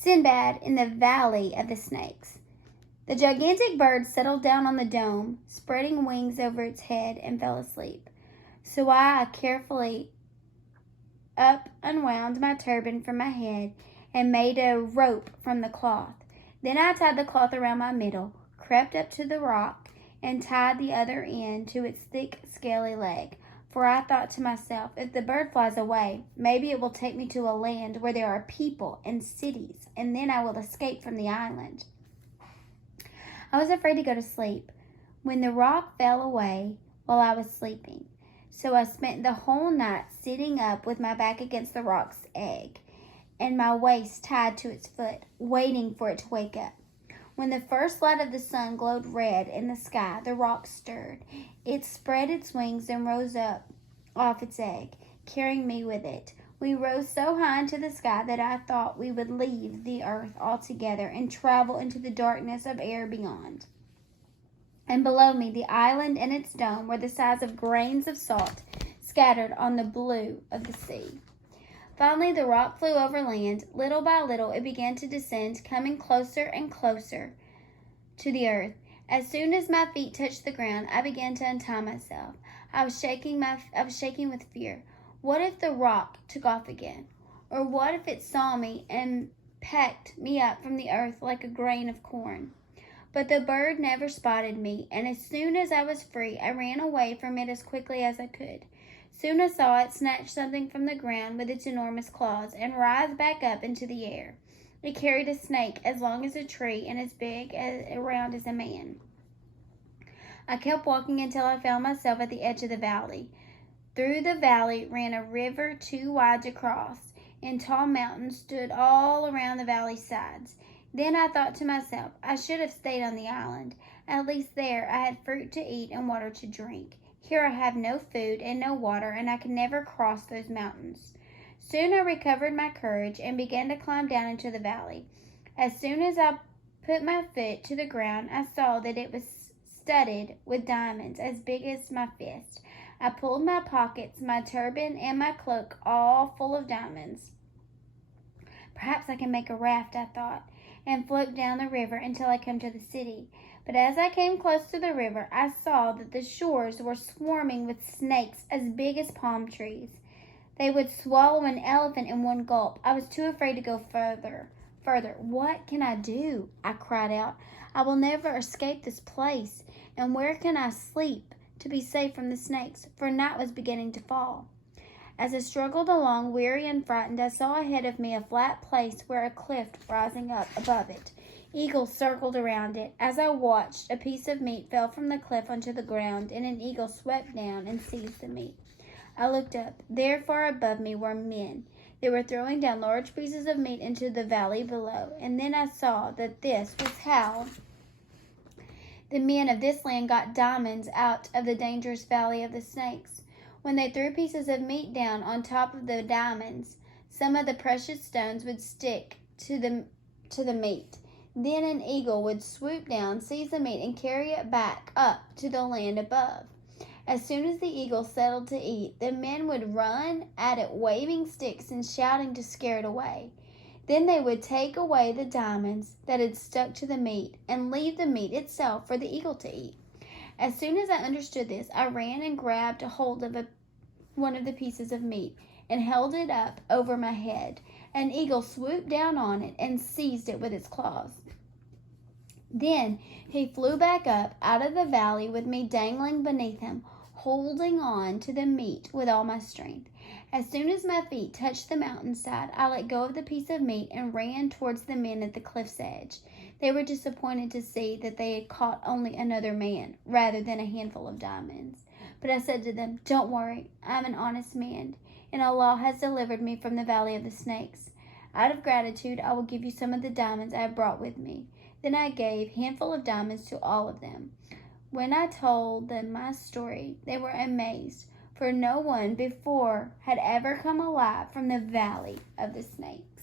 Sinbad in the Valley of the Snakes. The gigantic bird settled down on the dome, spreading wings over its head, and fell asleep. So I carefully unwound my turban from my head and made a rope from the cloth. Then I tied the cloth around my middle, crept up to the rock, and tied the other end to its thick, scaly leg. For I thought to myself, if the bird flies away, maybe it will take me to a land where there are people and cities, and then I will escape from the island. I was afraid to go to sleep when the rock fell away while I was sleeping. So I spent the whole night sitting up with my back against the rock's egg and my waist tied to its foot, waiting for it to wake up. When the first light of the sun glowed red in the sky, the rock stirred. It spread its wings and rose up off its egg, carrying me with it. We rose so high into the sky that I thought we would leave the earth altogether and travel into the darkness of air beyond. And below me, the island and its dome were the size of grains of salt scattered on the blue of the sea. Finally, the rock flew over land. Little by little, it began to descend, coming closer and closer to the earth. As soon as my feet touched the ground, I began to untie myself. I was shaking with fear. What if the rock took off again? Or what if it saw me and pecked me up from the earth like a grain of corn? But the bird never spotted me, and as soon as I was free, I ran away from it as quickly as I could. Soon I saw it snatch something from the ground with its enormous claws and rise back up into the air. It carried a snake as long as a tree and as big around as a man. I kept walking until I found myself at the edge of the valley. Through the valley ran a river too wide to cross, and tall mountains stood all around the valley's sides. Then I thought to myself, I should have stayed on the island. At least there I had fruit to eat and water to drink. Here I have no food and no water, and I can never cross those mountains. Soon I recovered my courage and began to climb down into the valley. As soon as I put my foot to the ground, I saw that it was studded with diamonds as big as my fist. I pulled my pockets, my turban, and my cloak all full of diamonds. Perhaps I can make a raft, I thought, and float down the river until I come to the city. But as I came close to the river, I saw that the shores were swarming with snakes as big as palm trees. They would swallow an elephant in one gulp. I was too afraid to go further. What can I do? I cried out. I will never escape this place. And where can I sleep to be safe from the snakes? For night was beginning to fall. As I struggled along, weary and frightened, I saw ahead of me a flat place where a cliff rising up above it. Eagles circled around it. As I watched, a piece of meat fell from the cliff onto the ground, and an eagle swept down and seized the meat. I looked up. There, far above me, were men. They were throwing down large pieces of meat into the valley below, and then I saw that this was how the men of this land got diamonds out of the dangerous valley of the snakes. When they threw pieces of meat down on top of the diamonds, some of the precious stones would stick to the meat. Then an eagle would swoop down, seize the meat, and carry it back up to the land above. As soon as the eagle settled to eat, the men would run at it, waving sticks and shouting to scare it away. Then they would take away the diamonds that had stuck to the meat and leave the meat itself for the eagle to eat. As soon as I understood this, I ran and grabbed a hold of one of the pieces of meat and held it up over my head. An eagle swooped down on it and seized it with its claws. Then he flew back up out of the valley with me dangling beneath him, holding on to the meat with all my strength. As soon as my feet touched the mountainside, I let go of the piece of meat and ran towards the men at the cliff's edge. They were disappointed to see that they had caught only another man rather than a handful of diamonds. But I said to them, "Don't worry, I'm an honest man, and Allah has delivered me from the valley of the snakes. Out of gratitude, I will give you some of the diamonds I have brought with me." Then I gave a handful of diamonds to all of them. When I told them my story, they were amazed, for no one before had ever come alive from the valley of the snakes.